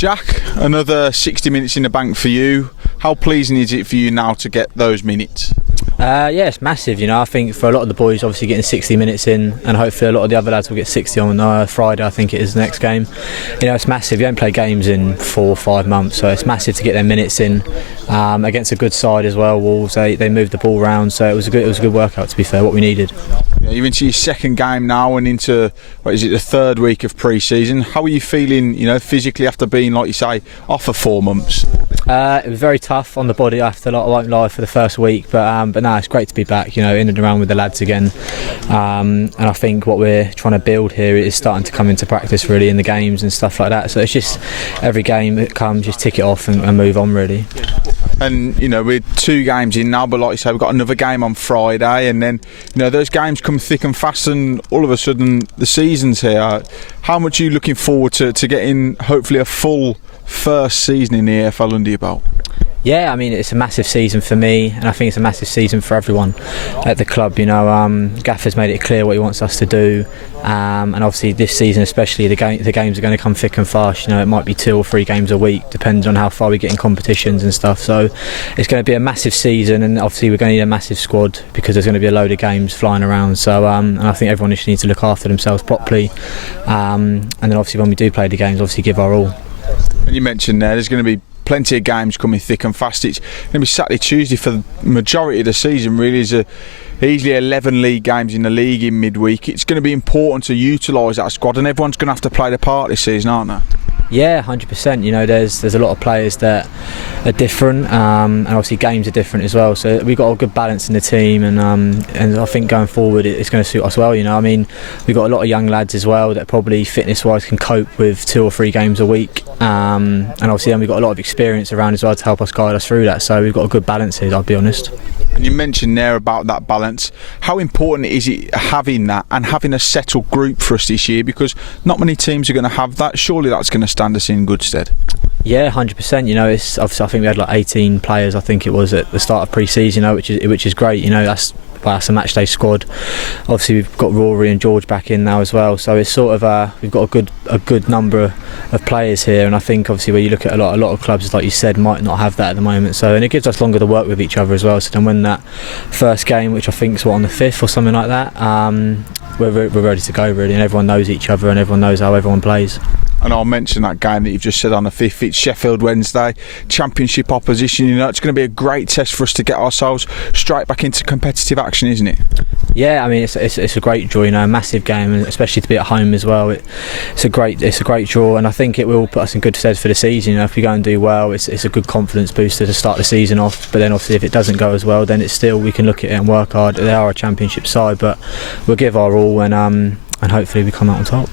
Jack, another 60 minutes in the bank for you. How pleasing is it for you now to get those minutes? Yeah, it's massive. I think for a lot of the boys, obviously getting 60 minutes in, and hopefully a lot of the other lads will get 60 on Friday. I think it is the next game. It's massive. You don't play games in 4 or 5 months, so it's massive to get their minutes in against a good side as well. Wolves, they moved the ball around, so it was a good workout. To be fair, what we needed. Yeah, you're into your second game now, and into the third week of pre-season. How are you feeling? Physically after being, like you say, off for 4 months. It was very tough on the body after, I won't lie, for the first week, but no, it's great to be back, in and around with the lads again. And I think what we're trying to build here is starting to come into practice really in the games and stuff like that. So it's just every game that comes, just tick it off and move on really. And we're 2 games in now, but like you say, we've got another game on Friday, and then those games come thick and fast, and all of a sudden the season's here. How much are you looking forward to getting hopefully a full first season in the EFL under your belt? Yeah, I mean, it's a massive season for me, and I think it's a massive season for everyone at the club. Gaffer's made it clear what he wants us to do, and obviously this season especially, the games are going to come thick and fast. It might be 2 or 3 games a week, depends on how far we get in competitions and stuff. So it's going to be a massive season, and obviously we're going to need a massive squad because there's going to be a load of games flying around. So and I think everyone just needs to look after themselves properly, and then obviously when we do play the games, obviously give our all. And you mentioned there's going to be plenty of games coming thick and fast. It's going to be Saturday, Tuesday for the majority of the season. Really, is easily 11 league games in the league in midweek. It's going to be important to utilise that squad, and everyone's going to have to play their part this season, aren't they? Yeah, 100%. There's a lot of players that are different, and obviously games are different as well. So we've got a good balance in the team, and I think going forward it's going to suit us well. We've got a lot of young lads as well that probably fitness-wise can cope with 2 or 3 games a week, and obviously then we've got a lot of experience around as well to help us guide us through that. So we've got a good balance here, I'll be honest. And you mentioned there about that balance. How important is it having that and having a settled group for us this year? Because not many teams are going to have that. Surely that's going to stand us in good stead. Yeah, 100%. It's obviously, I think we had 18 players. I think it was at the start of pre-season. Which is great. That's a matchday squad. Obviously we've got Rory and George back in now as well, so it's sort of we've got a good number of players here, and I think obviously where you look at a lot of clubs, like you said, might not have that at the moment. And it gives us longer to work with each other as well. So then when that first game, which I think is on the 5th or something like that, we're ready to go really, and everyone knows each other and everyone knows how everyone plays. And I'll mention that game that you've just said on the 5th. It's Sheffield Wednesday, Championship opposition. It's going to be a great test for us to get ourselves straight back into competitive action, isn't it? Yeah, I mean it's a great draw, a massive game, and especially to be at home as well. It's a great draw, and I think it will put us in good stead for the season. If we go and do well, it's a good confidence booster to start the season off. But then obviously if it doesn't go as well, then it's still, we can look at it and work hard. They are a Championship side, but we'll give our all, and hopefully we come out on top.